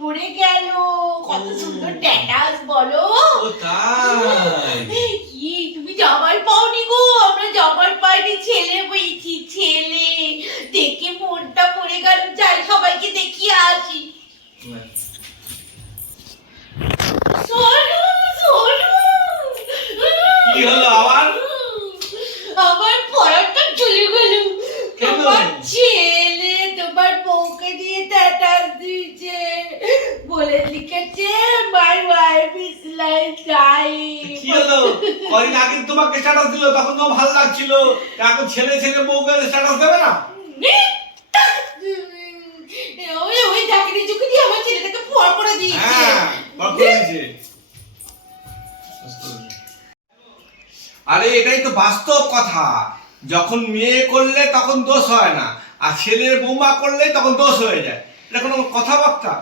মরে গেল। কত সুন্দর ট্যাটাস বলো। কি তুমি জামাই পাওনি গো? আমরা জামাই পাইনি ছেলে পেয়েছি ছেলে। দেখে মনটা মরে গেল। যাই সবাইকে দেখিয়ে আসি। কি হলো আবার? আমার পড়াটা চলে গেল? তোমার ছেলে দিয়ে ট্যাটাস দিয়েছে। বলে লিখেছে my wife is like dying কি হলো কদিন আগে তোমাকে স্ট্যাটাস দিল তখন তো ভালো লাগছিল। এখন ছেলে ছেলে বউকে স্ট্যাটাস দেবে না? ওই ওই চাকরি চুক্তি দিয়ে আমার ছেলেটাকে পর করে দিয়েছে। হ্যাঁ বল করে দিয়েছে। আরে এটাই তো বাস্তব কথা। যখন মেয়ে করলে তখন দোষ হয় না। আর ছেলের বৌমা করলে তখন দোষ হয়ে যায়। এটা কোনো কথাবার্তা?